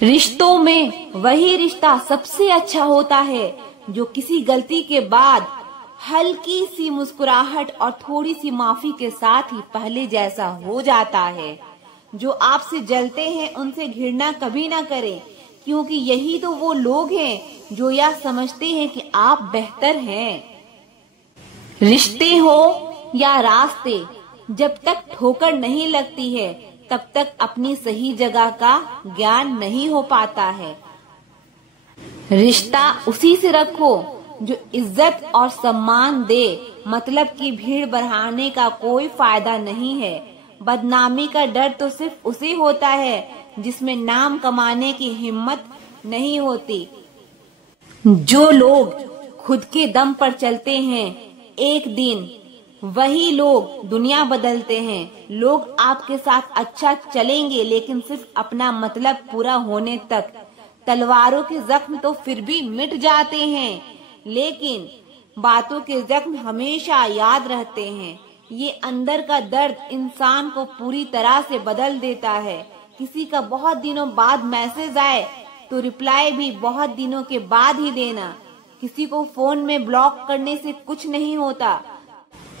रिश्तों में वही रिश्ता सबसे अच्छा होता है जो किसी गलती के बाद हल्की सी मुस्कुराहट और थोड़ी सी माफी के साथ ही पहले जैसा हो जाता है। जो आपसे जलते हैं उनसे घृणा कभी ना करें, क्योंकि यही तो वो लोग हैं जो यह समझते हैं कि आप बेहतर हैं। रिश्ते हो या रास्ते, जब तक ठोकर नहीं लगती है तब तक अपनी सही जगह का ज्ञान नहीं हो पाता है। रिश्ता उसी से रखो जो इज्जत और सम्मान दे, मतलब कि भीड़ बढ़ाने का कोई फायदा नहीं है। बदनामी का डर तो सिर्फ उसे होता है जिसमें नाम कमाने की हिम्मत नहीं होती। जो लोग खुद के दम पर चलते हैं, एक दिन वही लोग दुनिया बदलते हैं। लोग आपके साथ अच्छा चलेंगे, लेकिन सिर्फ अपना मतलब पूरा होने तक। तलवारों के जख्म तो फिर भी मिट जाते हैं, लेकिन बातों के जख्म हमेशा याद रहते हैं। ये अंदर का दर्द इंसान को पूरी तरह से बदल देता है। किसी का बहुत दिनों बाद मैसेज आए तो रिप्लाई भी बहुत दिनों के बाद ही देना। किसी को फोन में ब्लॉक करने से कुछ नहीं होता।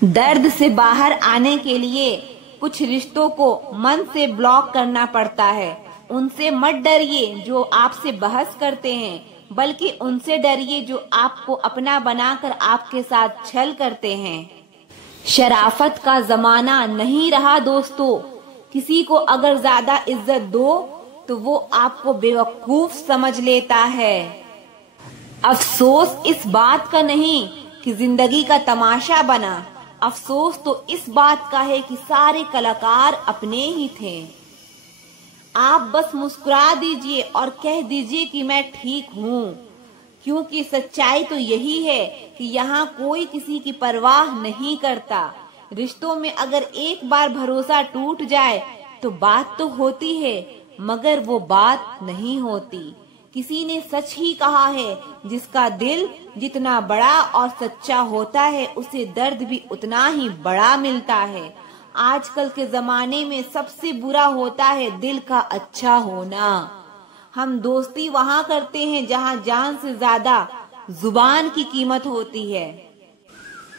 दर्द से बाहर आने के लिए कुछ रिश्तों को मन से ब्लॉक करना पड़ता है। उनसे मत डरिए जो आपसे बहस करते हैं, बल्कि उनसे डरिए जो आपको अपना बनाकर आपके साथ छल करते हैं। शराफत का जमाना नहीं रहा दोस्तों। किसी को अगर ज्यादा इज्जत दो तो वो आपको बेवकूफ समझ लेता है। अफसोस इस बात का नहीं कि जिंदगी का तमाशा बना, अफसोस तो इस बात का है कि सारे कलाकार अपने ही थे। आप बस मुस्कुरा दीजिए और कह दीजिए कि मैं ठीक हूँ, क्योंकि सच्चाई तो यही है कि यहाँ कोई किसी की परवाह नहीं करता। रिश्तों में अगर एक बार भरोसा टूट जाए तो बात तो होती है, मगर वो बात नहीं होती। किसी ने सच ही कहा है, जिसका दिल जितना बड़ा और सच्चा होता है उसे दर्द भी उतना ही बड़ा मिलता है। आजकल के जमाने में सबसे बुरा होता है दिल का अच्छा होना। हम दोस्ती वहाँ करते हैं जहाँ जान से ज्यादा जुबान की कीमत होती है।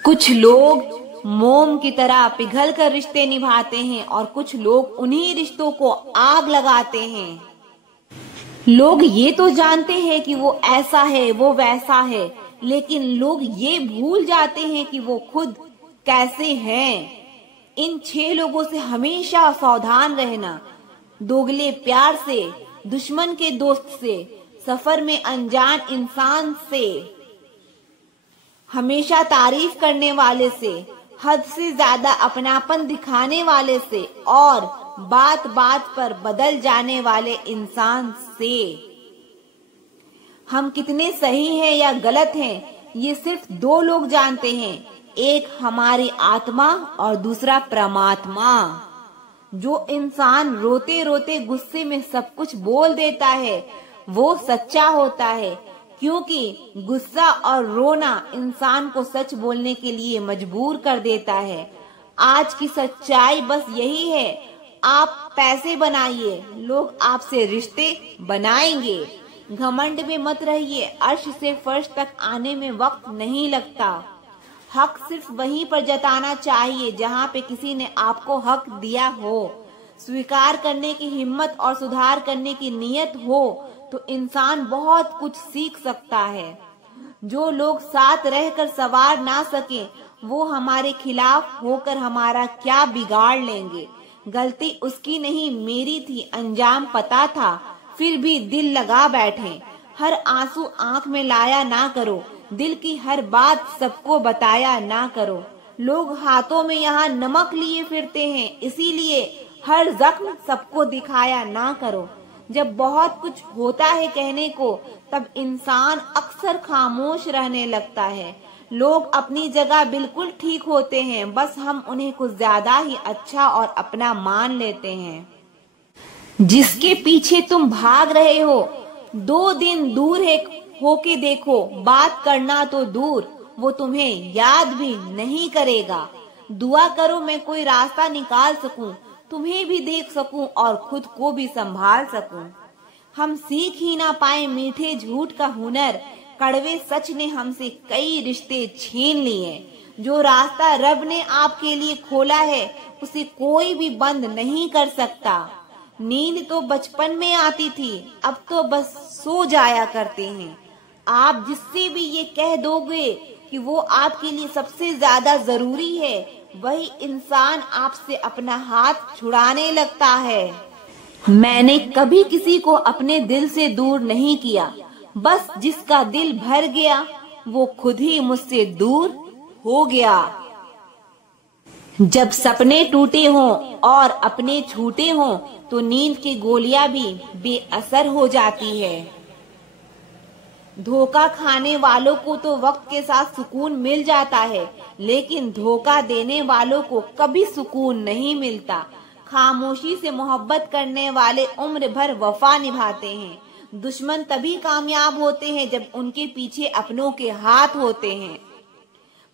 कुछ लोग मोम की तरह पिघल कर रिश्ते निभाते हैं और कुछ लोग उन्हीं रिश्तों को आग लगाते हैं। लोग ये तो जानते हैं कि वो ऐसा है, वो वैसा है, लेकिन लोग ये भूल जाते हैं कि वो खुद कैसे हैं। इन 6 लोगों से हमेशा सावधान रहना। दोगले प्यार से, दुश्मन के दोस्त से, सफर में अनजान इंसान से, हमेशा तारीफ करने वाले से, हद से ज्यादा अपनापन दिखाने वाले से और बात बात पर बदल जाने वाले इंसान से। हम कितने सही हैं या गलत हैं ये सिर्फ 2 लोग जानते हैं, एक हमारी आत्मा और दूसरा परमात्मा। जो इंसान रोते रोते गुस्से में सब कुछ बोल देता है वो सच्चा होता है, क्योंकि गुस्सा और रोना इंसान को सच बोलने के लिए मजबूर कर देता है। आज की सच्चाई बस यही है, आप पैसे बनाइए, लोग आपसे रिश्ते बनाएंगे। घमंड में मत रहिए, अर्श से फर्श तक आने में वक्त नहीं लगता। हक सिर्फ वहीं पर जताना चाहिए जहाँ पे किसी ने आपको हक दिया हो। स्वीकार करने की हिम्मत और सुधार करने की नीयत हो तो इंसान बहुत कुछ सीख सकता है। जो लोग साथ रहकर सवार ना सके वो हमारे खिलाफ होकर हमारा क्या बिगाड़ लेंगे। गलती उसकी नहीं मेरी थी, अंजाम पता था फिर भी दिल लगा बैठे। हर आंसू आंख में लाया ना करो, दिल की हर बात सबको बताया ना करो। लोग हाथों में यहाँ नमक लिए फिरते हैं, इसीलिए हर जख्म सबको दिखाया ना करो। जब बहुत कुछ होता है कहने को तब इंसान अक्सर खामोश रहने लगता है। लोग अपनी जगह बिल्कुल ठीक होते हैं, बस हम उन्हें कुछ ज्यादा ही अच्छा और अपना मान लेते हैं। जिसके पीछे तुम भाग रहे हो 2 दिन दूर है होके देखो, बात करना तो दूर वो तुम्हें याद भी नहीं करेगा। दुआ करो मैं कोई रास्ता निकाल सकूं, तुम्हें भी देख सकूं और खुद को भी संभाल सकूं। हम सीख ही ना पाए मीठे झूठ का हुनर, कड़वे सच ने हमसे कई रिश्ते छीन लिए। जो रास्ता रब ने आपके लिए खोला है उसे कोई भी बंद नहीं कर सकता। नींद तो बचपन में आती थी, अब तो बस सो जाया करते हैं। आप जिससे भी ये कह दोगे कि वो आपके लिए सबसे ज्यादा जरूरी है, वही इंसान आपसे अपना हाथ छुड़ाने लगता है। मैंने कभी किसी को अपने दिल से दूर नहीं किया, बस जिसका दिल भर गया वो खुद ही मुझसे दूर हो गया। जब सपने टूटे हों और अपने छूटे हों तो नींद की गोलियां भी बेअसर हो जाती है। धोखा खाने वालों को तो वक्त के साथ सुकून मिल जाता है, लेकिन धोखा देने वालों को कभी सुकून नहीं मिलता। खामोशी से मोहब्बत करने वाले उम्र भर वफा निभाते हैं। दुश्मन तभी कामयाब होते हैं जब उनके पीछे अपनों के हाथ होते हैं।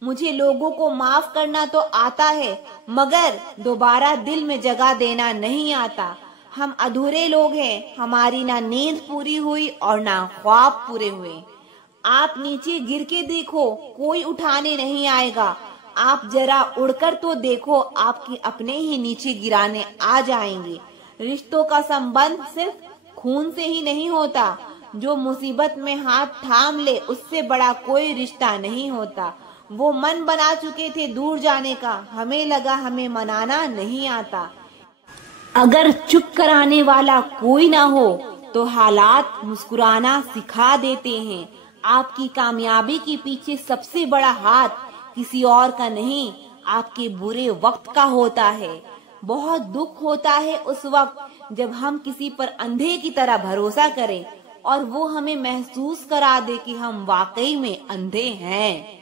मुझे लोगों को माफ करना तो आता है, मगर दोबारा दिल में जगह देना नहीं आता। हम अधूरे लोग हैं, हमारी ना नींद पूरी हुई और ना ख्वाब पूरे हुए। आप नीचे गिर के देखो, कोई उठाने नहीं आएगा। आप जरा उड़कर तो देखो, आपके अपने ही नीचे गिराने आ जाएंगे। रिश्तों का संबंध सिर्फ खून से ही नहीं होता। जो मुसीबत में हाथ थाम ले उससे बड़ा कोई रिश्ता नहीं होता। वो मन बना चुके थे दूर जाने का, हमें लगा हमें मनाना नहीं आता। अगर चुप कराने वाला कोई ना हो तो हालात मुस्कुराना सिखा देते हैं। आपकी कामयाबी के पीछे सबसे बड़ा हाथ किसी और का नहीं, आपके बुरे वक्त का होता है। बहुत दुख होता है उस वक्त जब हम किसी पर अंधे की तरह भरोसा करें और वो हमें महसूस करा दे कि हम वाकई में अंधे हैं।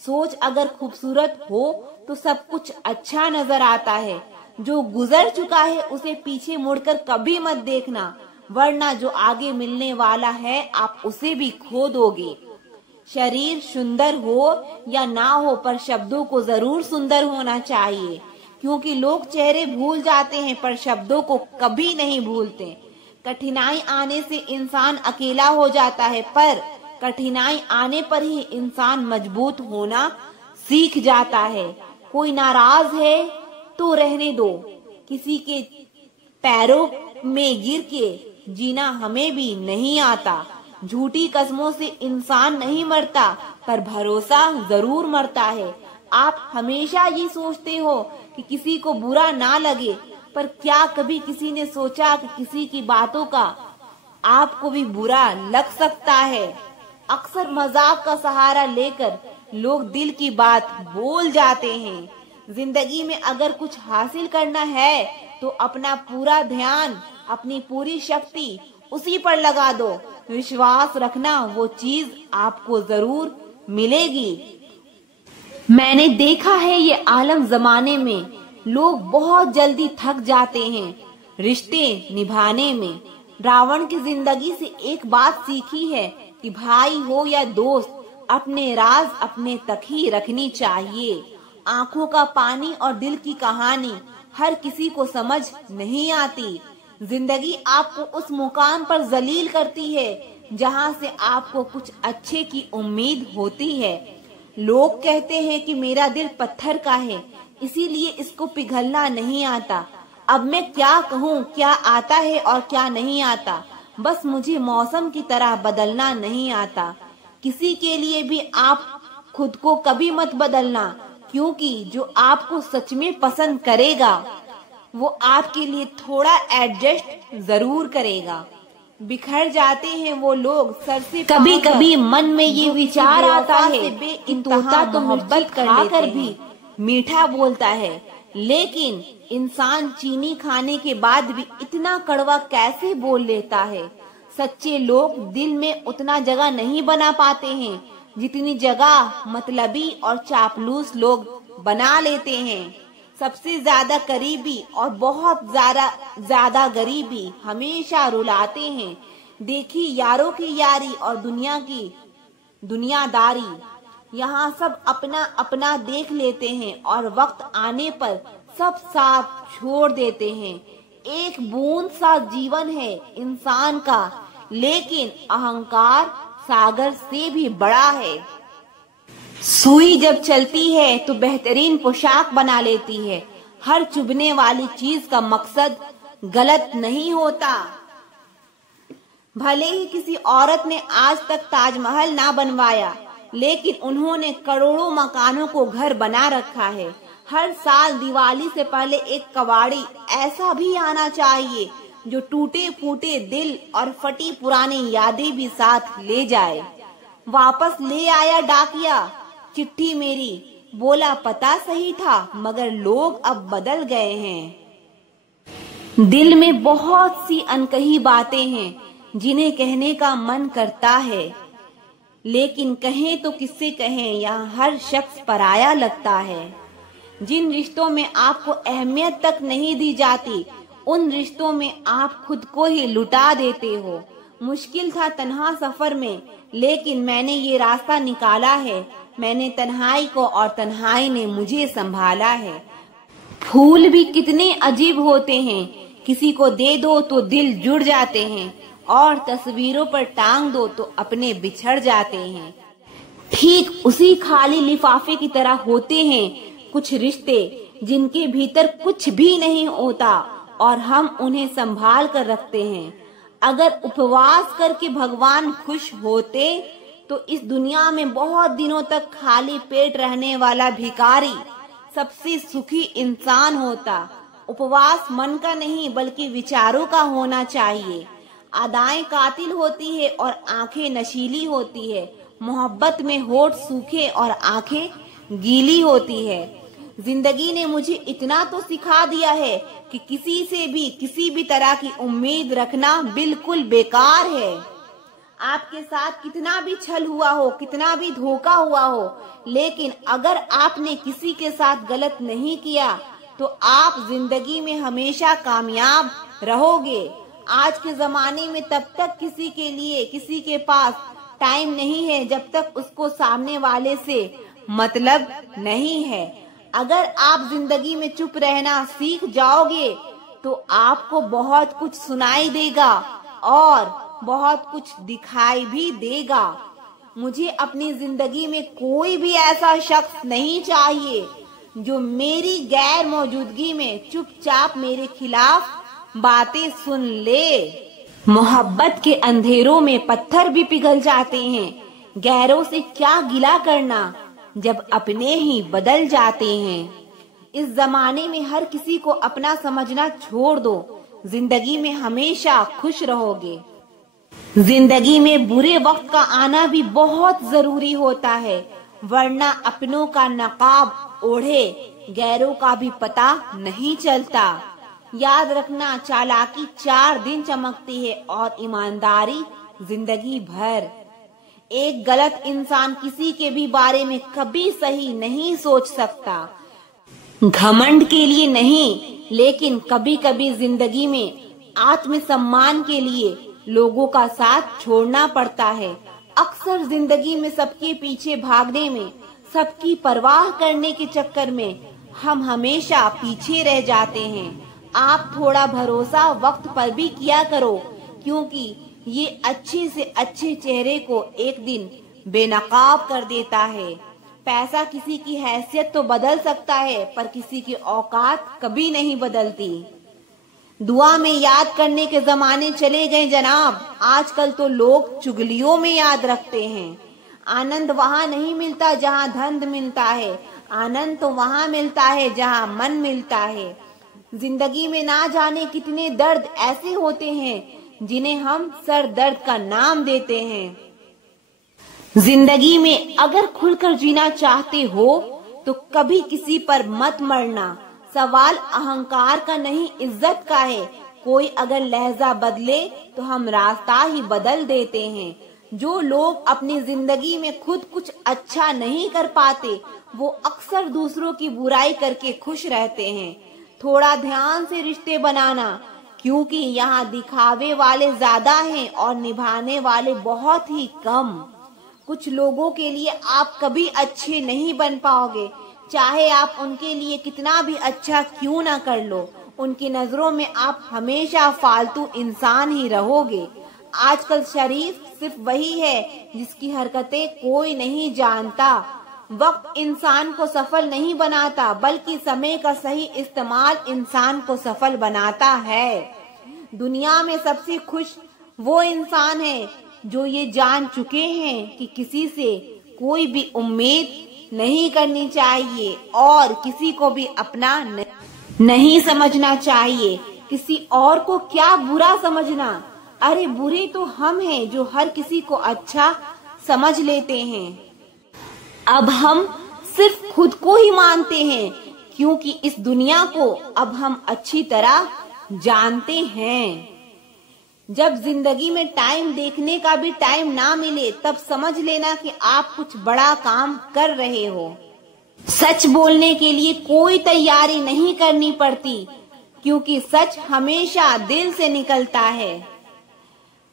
सोच अगर खूबसूरत हो तो सब कुछ अच्छा नजर आता है। जो गुजर चुका है उसे पीछे मुड़कर कभी मत देखना, वरना जो आगे मिलने वाला है आप उसे भी खो दोगे। शरीर सुंदर हो या ना हो, पर शब्दों को जरूर सुंदर होना चाहिए, क्योंकि लोग चेहरे भूल जाते हैं पर शब्दों को कभी नहीं भूलते। कठिनाई आने से इंसान अकेला हो जाता है, पर कठिनाई आने पर ही इंसान मजबूत होना सीख जाता है। कोई नाराज है तो रहने दो, किसी के पैरों में गिर के जीना हमें भी नहीं आता। झूठी कस्मों से इंसान नहीं मरता, पर भरोसा जरूर मरता है। आप हमेशा ये सोचते हो कि किसी को बुरा ना लगे, पर क्या कभी किसी ने सोचा कि किसी की बातों का आपको भी बुरा लग सकता है। अक्सर मजाक का सहारा लेकर लोग दिल की बात बोल जाते हैं। जिंदगी में अगर कुछ हासिल करना है तो अपना पूरा ध्यान, अपनी पूरी शक्ति उसी पर लगा दो। विश्वास रखना, वो चीज आपको जरूर मिलेगी। मैंने देखा है ये आलम जमाने में लोग बहुत जल्दी थक जाते हैं रिश्ते निभाने में। रावण की जिंदगी से एक बात सीखी है कि भाई हो या दोस्त, अपने राज अपने तक ही रखनी चाहिए। आंखों का पानी और दिल की कहानी हर किसी को समझ नहीं आती। जिंदगी आपको उस मुकाम पर जलील करती है जहां से आपको कुछ अच्छे की उम्मीद होती है। लोग कहते हैं कि मेरा दिल पत्थर का है, इसीलिए इसको पिघलना नहीं आता। अब मैं क्या कहूँ, क्या आता है और क्या नहीं आता। बस मुझे मौसम की तरह बदलना नहीं आता। किसी के लिए भी आप खुद को कभी मत बदलना, क्योंकि जो आपको सच में पसंद करेगा वो आपके लिए थोड़ा एडजस्ट जरूर करेगा। बिखर जाते हैं वो लोग सर से। कभी कभी मन में ये विचार आता है कि तोता तो मोहब्बत कर भी मीठा बोलता है, लेकिन इंसान चीनी खाने के बाद भी इतना कड़वा कैसे बोल लेता है। सच्चे लोग दिल में उतना जगह नहीं बना पाते हैं जितनी जगह मतलबी और चापलूस लोग बना लेते हैं। सबसे ज्यादा करीबी और बहुत ज्यादा गरीबी हमेशा रुलाते हैं। देखी यारों की यारी और दुनिया की दुनियादारी। यहाँ सब अपना अपना देख लेते हैं और वक्त आने पर सब साथ छोड़ देते हैं। एक बूंद सा जीवन है इंसान का, लेकिन अहंकार सागर से भी बड़ा है। सुई जब चलती है तो बेहतरीन पोशाक बना लेती है। हर चुभने वाली चीज का मकसद गलत नहीं होता। भले ही किसी औरत ने आज तक ताजमहल ना बनवाया, लेकिन उन्होंने करोड़ों मकानों को घर बना रखा है। हर साल दिवाली से पहले एक कबाड़ी ऐसा भी आना चाहिए जो टूटे फूटे दिल और फटी पुरानी यादें भी साथ ले जाए। वापस ले आया डाकिया चिट्ठी मेरी, बोला पता सही था मगर लोग अब बदल गए हैं। दिल में बहुत सी अनकही बातें हैं जिन्हें कहने का मन करता है, लेकिन कहें तो किससे कहें, यहाँ हर शख्स पराया लगता है। जिन रिश्तों में आपको अहमियत तक नहीं दी जाती, उन रिश्तों में आप खुद को ही लुटा देते हो। मुश्किल था तन्हा सफर में, लेकिन मैंने ये रास्ता निकाला है। मैंने तन्हाई को और तन्हाई ने मुझे संभाला है। फूल भी कितने अजीब होते हैं, किसी को दे दो तो दिल जुड़ जाते हैं और तस्वीरों पर टांग दो तो अपने बिछड़ जाते हैं। ठीक उसी खाली लिफाफे की तरह होते हैं कुछ रिश्ते जिनके भीतर कुछ भी नहीं होता और हम उन्हें संभाल कर रखते हैं। अगर उपवास करके भगवान खुश होते तो इस दुनिया में बहुत दिनों तक खाली पेट रहने वाला भिखारी सबसे सुखी इंसान होता। उपवास मन का नहीं बल्कि विचारों का होना चाहिए। अदाएं कातिल होती है और आंखें नशीली होती है। मोहब्बत में होठ सूखे और आंखें गीली होती है। जिंदगी ने मुझे इतना तो सिखा दिया है कि किसी से भी किसी भी तरह की उम्मीद रखना बिल्कुल बेकार है। आपके साथ कितना भी छल हुआ हो, कितना भी धोखा हुआ हो, लेकिन अगर आपने किसी के साथ गलत नहीं किया तो आप जिंदगी में हमेशा कामयाब रहोगे। आज के जमाने में तब तक किसी के लिए किसी के पास टाइम नहीं है जब तक उसको सामने वाले से मतलब नहीं है। अगर आप जिंदगी में चुप रहना सीख जाओगे तो आपको बहुत कुछ सुनाई देगा और बहुत कुछ दिखाई भी देगा। मुझे अपनी जिंदगी में कोई भी ऐसा शख्स नहीं चाहिए जो मेरी गैर मौजूदगी में चुपचाप मेरे खिलाफ बातें सुन ले। मोहब्बत के अंधेरों में पत्थर भी पिघल जाते हैं। गैरों से क्या गिला करना जब अपने ही बदल जाते हैं। इस जमाने में हर किसी को अपना समझना छोड़ दो, जिंदगी में हमेशा खुश रहोगे। जिंदगी में बुरे वक्त का आना भी बहुत जरूरी होता है, वरना अपनों का नकाब ओढ़े गैरों का भी पता नहीं चलता। याद रखना, चालाकी 4 दिन चमकती है और ईमानदारी जिंदगी भर। एक गलत इंसान किसी के भी बारे में कभी सही नहीं सोच सकता। घमंड के लिए नहीं, लेकिन कभी कभी जिंदगी में आत्मसम्मान के लिए लोगों का साथ छोड़ना पड़ता है। अक्सर जिंदगी में सबके पीछे भागने में, सबकी परवाह करने के चक्कर में हम हमेशा पीछे रह जाते हैं। आप थोड़ा भरोसा वक्त पर भी किया करो, क्योंकि ये अच्छे से अच्छे चेहरे को एक दिन बेनकाब कर देता है। पैसा किसी की हैसियत तो बदल सकता है, पर किसी की औकात कभी नहीं बदलती। दुआ में याद करने के जमाने चले गए जनाब। आजकल तो लोग चुगलियों में याद रखते हैं। आनंद वहाँ नहीं मिलता जहाँ धन मिलता है, आनंद तो वहाँ मिलता है जहाँ मन मिलता है। जिंदगी में ना जाने कितने दर्द ऐसे होते हैं जिन्हें हम सर दर्द का नाम देते हैं। जिंदगी में अगर खुलकर जीना चाहते हो तो कभी किसी पर मत मरना। सवाल अहंकार का नहीं, इज्जत का है। कोई अगर लहजा बदले तो हम रास्ता ही बदल देते हैं। जो लोग अपनी जिंदगी में खुद कुछ अच्छा नहीं कर पाते, वो अक्सर दूसरों की बुराई करके खुश रहते हैं। थोड़ा ध्यान से रिश्ते बनाना, क्योंकि यहाँ दिखावे वाले ज्यादा हैं और निभाने वाले बहुत ही कम। कुछ लोगों के लिए आप कभी अच्छे नहीं बन पाओगे, चाहे आप उनके लिए कितना भी अच्छा क्यों ना कर लो। उनकी नजरों में आप हमेशा फालतू इंसान ही रहोगे। आजकल शरीफ सिर्फ वही है जिसकी हरकतें कोई नहीं जानता। वक्त इंसान को सफल नहीं बनाता, बल्कि समय का सही इस्तेमाल इंसान को सफल बनाता है। दुनिया में सबसे खुश वो इंसान है जो ये जान चुके हैं कि किसी से कोई भी उम्मीद नहीं करनी चाहिए और किसी को भी अपना नहीं समझना चाहिए। किसी और को क्या बुरा समझना, अरे बुरे तो हम हैं जो हर किसी को अच्छा समझ लेते हैं। अब हम सिर्फ खुद को ही मानते हैं, क्योंकि इस दुनिया को अब हम अच्छी तरह जानते हैं। जब जिंदगी में टाइम देखने का भी टाइम ना मिले, तब समझ लेना कि आप कुछ बड़ा काम कर रहे हो। सच बोलने के लिए कोई तैयारी नहीं करनी पड़ती, क्योंकि सच हमेशा दिल से निकलता है।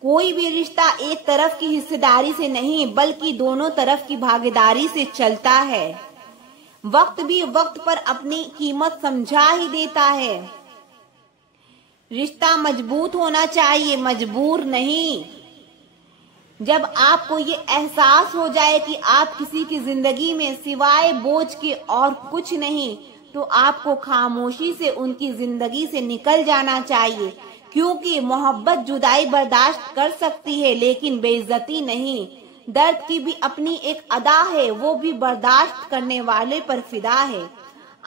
कोई भी रिश्ता एक तरफ की हिस्सेदारी से नहीं, बल्कि दोनों तरफ की भागीदारी से चलता है। वक्त भी वक्त पर अपनी कीमत समझा ही देता है। रिश्ता मजबूत होना चाहिए, मजबूर नहीं। जब आपको ये एहसास हो जाए कि आप किसी की जिंदगी में सिवाय बोझ के और कुछ नहीं, तो आपको खामोशी से उनकी जिंदगी से निकल जाना चाहिए, क्योंकि मोहब्बत जुदाई बर्दाश्त कर सकती है, लेकिन बेइज्जती नहीं। दर्द की भी अपनी एक अदा है, वो भी बर्दाश्त करने वाले पर फिदा है।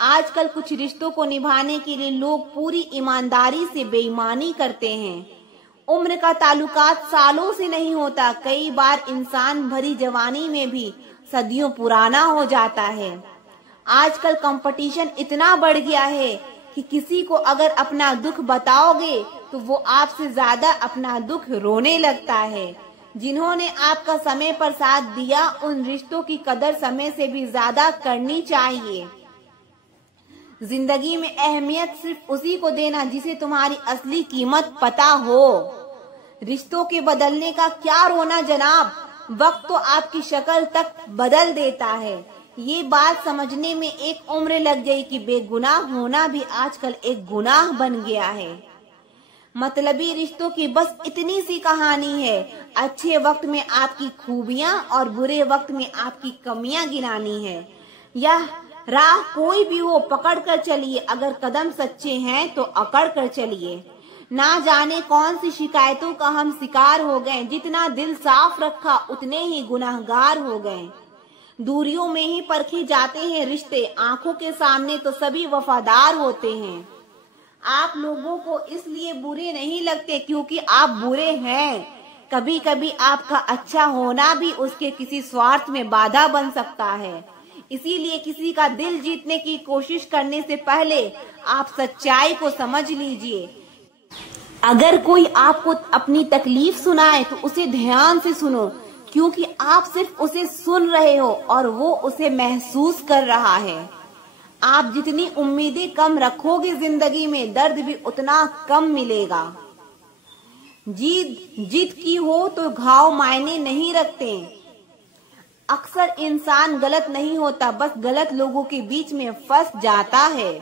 आजकल कुछ रिश्तों को निभाने के लिए लोग पूरी ईमानदारी से बेईमानी करते हैं। उम्र का ताल्लुकात सालों से नहीं होता, कई बार इंसान भरी जवानी में भी सदियों पुराना हो जाता है। आजकल कंपटीशन इतना बढ़ गया है कि किसी को अगर अपना दुख बताओगे तो वो आपसे ज्यादा अपना दुख रोने लगता है। जिन्होंने आपका समय पर साथ दिया, उन रिश्तों की कदर समय से भी ज्यादा करनी चाहिए। जिंदगी में अहमियत सिर्फ उसी को देना जिसे तुम्हारी असली कीमत पता हो। रिश्तों के बदलने का क्या रोना जनाब, वक्त तो आपकी शक्ल तक बदल देता है। ये बात समझने में एक उम्र लग गई कि बेगुनाह होना भी आजकल एक गुनाह बन गया है। मतलबी रिश्तों की बस इतनी सी कहानी है। अच्छे वक्त में आपकी खूबियां और बुरे वक्त में आपकी कमियां गिनानी है। यह राह कोई भी हो, पकड़ कर चलिए। अगर कदम सच्चे हैं तो अकड़ कर चलिए। ना जाने कौन सी शिकायतों का हम शिकार हो गए। जितना दिल साफ रखा उतने ही गुनाहगार हो गए। दूरियों में ही परखे जाते हैं रिश्ते, आंखों के सामने तो सभी वफादार होते हैं। आप लोगों को इसलिए बुरे नहीं लगते क्योंकि आप बुरे हैं। कभी कभी आपका अच्छा होना भी उसके किसी स्वार्थ में बाधा बन सकता है। इसीलिए किसी का दिल जीतने की कोशिश करने से पहले आप सच्चाई को समझ लीजिए। अगर कोई आपको अपनी तकलीफ सुनाए तो उसे ध्यान से सुनो, क्योंकि आप सिर्फ उसे सुन रहे हो और वो उसे महसूस कर रहा है। आप जितनी उम्मीदें कम रखोगे जिंदगी में, दर्द भी उतना कम मिलेगा। जीत की हो तो घाव मायने नहीं रखते। अक्सर इंसान गलत नहीं होता, बस गलत लोगों के बीच में फंस जाता है।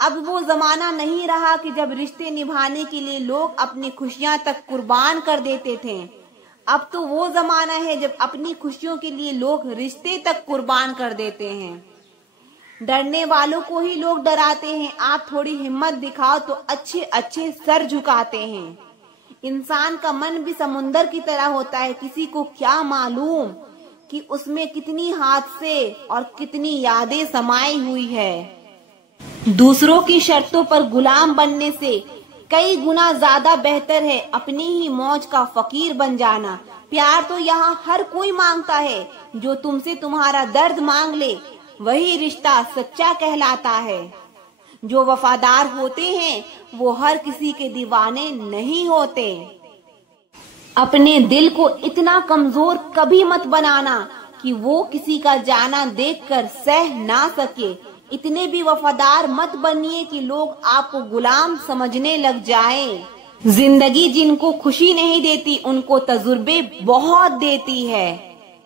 अब वो जमाना नहीं रहा कि जब रिश्ते निभाने के लिए लोग अपनी खुशियां तक कुर्बान कर देते थे। अब तो वो जमाना है जब अपनी खुशियों के लिए लोग रिश्ते तक कुर्बान कर देते हैं। डरने वालों को ही लोग डराते हैं। आप थोड़ी हिम्मत दिखाओ तो अच्छे अच्छे सर झुकाते हैं। इंसान का मन भी समुंदर की तरह होता है। किसी को क्या मालूम कि उसमें कितनी हादसे और कितनी यादें समाई हुई है। दूसरों की शर्तों पर गुलाम बनने से कई गुना ज्यादा बेहतर है अपनी ही मौज का फकीर बन जाना। प्यार तो यहाँ हर कोई मांगता है। जो तुमसे तुम्हारा दर्द मांग ले वही रिश्ता सच्चा कहलाता है। जो वफादार होते हैं वो हर किसी के दीवाने नहीं होते। अपने दिल को इतना कमजोर कभी मत बनाना कि वो किसी का जाना देखकर सह ना सके। इतने भी वफादार मत बनिए कि लोग आपको गुलाम समझने लग जाएं। जिंदगी जिनको खुशी नहीं देती उनको तजुर्बे बहुत देती है।